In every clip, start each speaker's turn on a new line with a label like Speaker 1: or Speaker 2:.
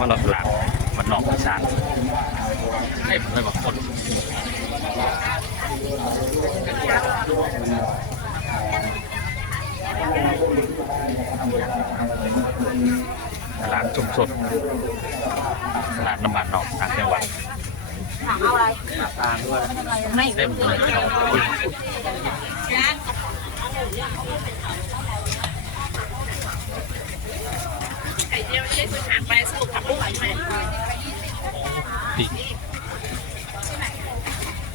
Speaker 1: มาหลอดหลังมันนอกอีสานให้ผมเลยบางคนตลาดชุมชนตลาดน้ำมันนอกทางจังหวัด
Speaker 2: ถามเอาอะไร
Speaker 1: ทางด้วย
Speaker 2: ไม่
Speaker 1: เต็มเลยพี่น้อง
Speaker 2: ไข่เจียวเจ๊คือถามไปสรุปถามลูกไหลไหม
Speaker 1: พริก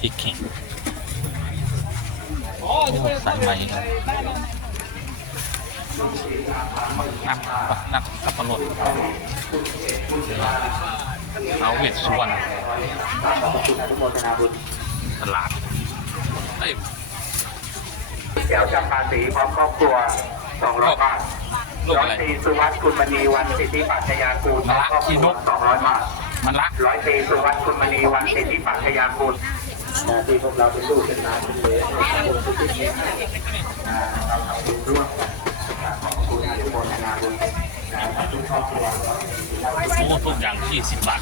Speaker 1: พริกขิงโอ้ใส่ใหม่ครับน้ำน้ำกับปลาหลดเอาเวทส่วนตลาดเอ้ย
Speaker 3: แถวจำปาสีพร้อมครอบครัว200บาท
Speaker 1: ลูก
Speaker 3: ร้อ
Speaker 1: อะ
Speaker 3: ย
Speaker 1: ไร
Speaker 3: ตรีสุวัสดิ์คุณมณีวันสิทธิปัจจยากูล
Speaker 1: มะละ
Speaker 3: ครอบค
Speaker 1: ขี้
Speaker 3: รั
Speaker 1: น
Speaker 3: ว
Speaker 1: ก
Speaker 3: 200บาท
Speaker 1: มันละ
Speaker 3: ร้อยตรีสุวัสดิ์คุณมณีวันสิทธิปัจจยากูล ที่พวกเราเป็นลูกเป็นหลานเป็นเหลนเป็นคนที่ดีเราทำบุญร่วมกันขอบคุณทุกคนงานบุญนะครับทุกครอบครัว
Speaker 1: โอ้ทุกอย่างที่สิบบาท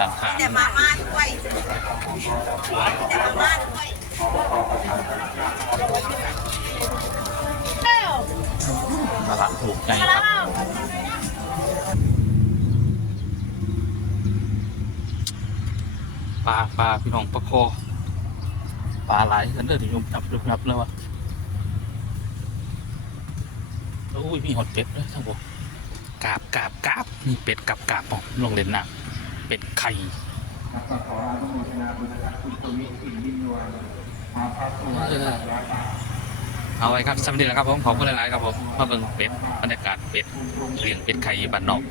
Speaker 1: ราคา
Speaker 2: แต่มาม่าด้วยแต่มาม่าด้วย
Speaker 1: ตลาดถูกใจครับ ลาปลาพี่น้องปลาคอปลาไหลายกันเด้อที่ยมจับยับแล้ววะโอ้ยมีหอดเป็ดด้วยทั้งหมดกาบกาบกาบมีเป็ดกับกาบอ๋อลงเล่นน้ำเป็ดไข่เอาไว้ครับสวัสดีแล้วครับผมขอบคุณหลาย ๆ ครับผมมาเบิ่งเป็ดบรรยากาศเป็ดเลี้ยงเป็ดไข่บ้านนอก